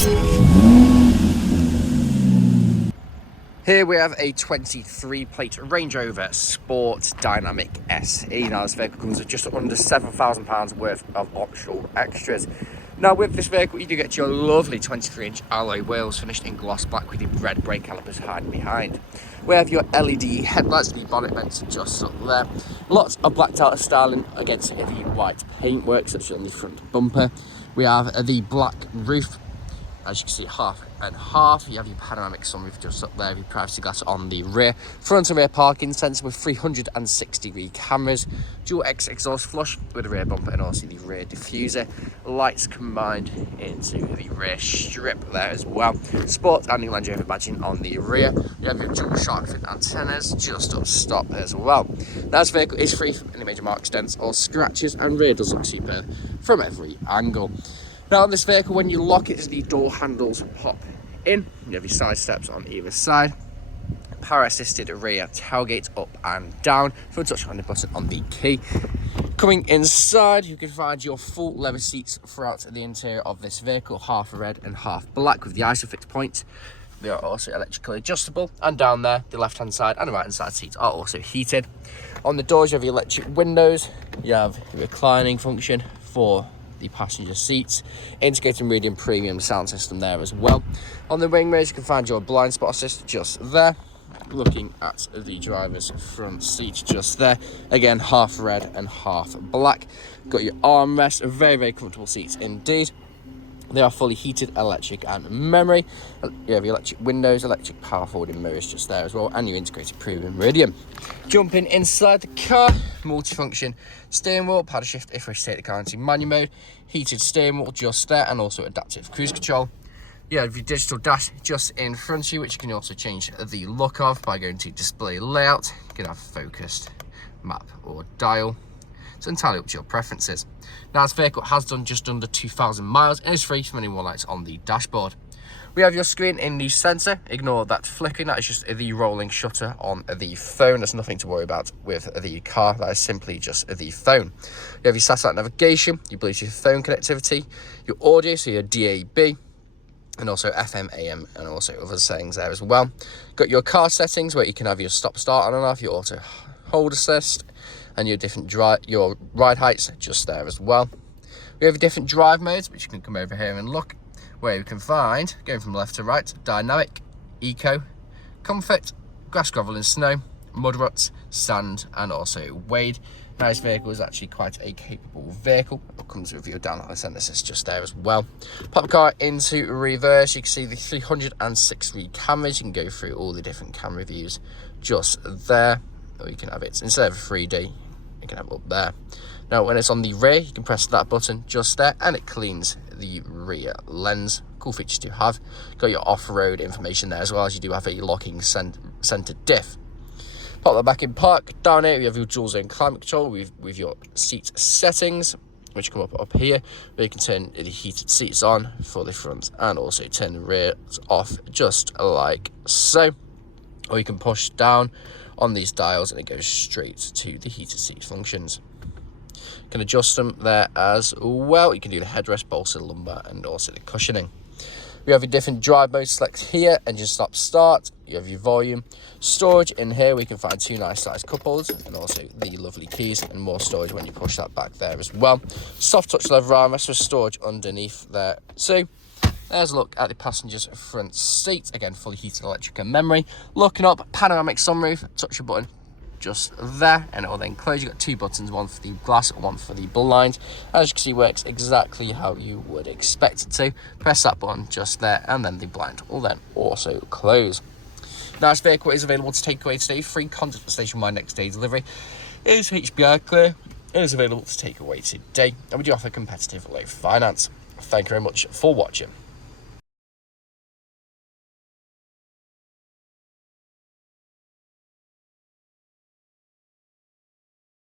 Here we have a 23 plate Range Rover Sport Dynamic SE. Now this vehicle comes with just under £7,000 worth of optional extras. Now with this vehicle you do get your lovely 23-inch alloy wheels finished in gloss black with the red brake calipers hiding behind. We have your LED headlights, the bonnet vents just up there. Lots of blacked out styling against the white paintwork such as on the front bumper. We have the black roof. As you can see, half and half. You have your panoramic sunroof just up there, your privacy glass on the rear. Front and rear parking sensor with 360-degree cameras. Dual exhaust flush with the rear bumper and also the rear diffuser. Lights combined into the rear strip there as well. Sport and the Landrover badging on the rear. You have your dual shark fin antennas just up stop as well. Now this vehicle is free from any major marks, dents or scratches, and rear does look superb from every angle. Now on this vehicle, when you lock it, the door handles pop in. You have your side steps on either side. Power assisted rear tailgate up and down. If you touch on the button on the key. Coming inside, you can find your full leather seats throughout the interior of this vehicle, half red and half black with the ISOFIX points. They are also electrically adjustable, and down there, the left hand side and the right hand side seats are also heated. On the doors, you have your electric windows. You have your reclining function for the passenger seats, integrated Meridian premium sound system there as well. On the wing mirrors you can find your blind spot assist just there. Looking at the driver's front seat just there, again half red and half black. Got your armrest, very comfortable seats indeed. They are fully heated, electric and memory. You have your electric windows, electric power folding mirrors just there as well, and your integrated premium Meridian. Jumping inside the car, multifunction steering wheel, paddle shift if we take the car into manual mode, heated steering wheel just there, and also adaptive cruise control. You have your digital dash just in front of you, which you can also change the look of by going to display layout. You can have focused, map or dial. It's entirely up to your preferences. Now this vehicle has done just under 2,000 miles and is free from any more lights on the dashboard. We have your screen in the centre. Ignore that flickering, that is just the rolling shutter on the phone. There's nothing to worry about with the car, that is simply just the phone. You have your satellite navigation, your Bluetooth phone connectivity, your audio, so your DAB, and also FM, AM, and also other settings there as well. Got your car settings where you can have your stop start on and off, your auto hold assist, and your different your ride heights just there as well. We have different drive modes, which you can come over here and look, where you can find, going from left to right, dynamic, eco, comfort, grass, gravel and snow, mud ruts, sand, and also wade. Now this vehicle is actually quite a capable vehicle. It comes with your downhill center assist just there as well. Pop the car into reverse, you can see the 360 cameras. You can go through all the different camera views just there. Or you can have it, instead of 3D, you can have it up there. Now when it's on the rear, you can press that button just there and it cleans the rear lens. Cool feature to have. Got your off-road information there as well, as you do have a locking center diff. Pop that back in park. Down here you have your dual zone climate control with your seat settings, which come up here, where you can turn the heated seats on for the front and also turn the rear off just like so. Or you can push down on these dials and it goes straight to the heated seat functions. You can adjust them there as well. You can do the headrest, bolster, lumbar, and also the cushioning. We have your different drive modes. Select here, engine stop start. You have your volume, storage in here. We can find two nice size cup holders and also the lovely keys and more storage when you push that back there as well. Soft touch leather armrest with storage underneath there too. There's a look at the passenger's front seat. Again, fully heated, electric and memory. Looking up, panoramic sunroof. Touch the button just there and it will then close. You've got two buttons, one for the glass and one for the blinds. As you can see, works exactly how you would expect it to. Press that button just there and then the blind will then also close. Now this vehicle is available to take away today. Free contact the station by next day delivery. It is HBR clear. It is available to take away today and we do offer competitive low finance. Thank you very much for watching.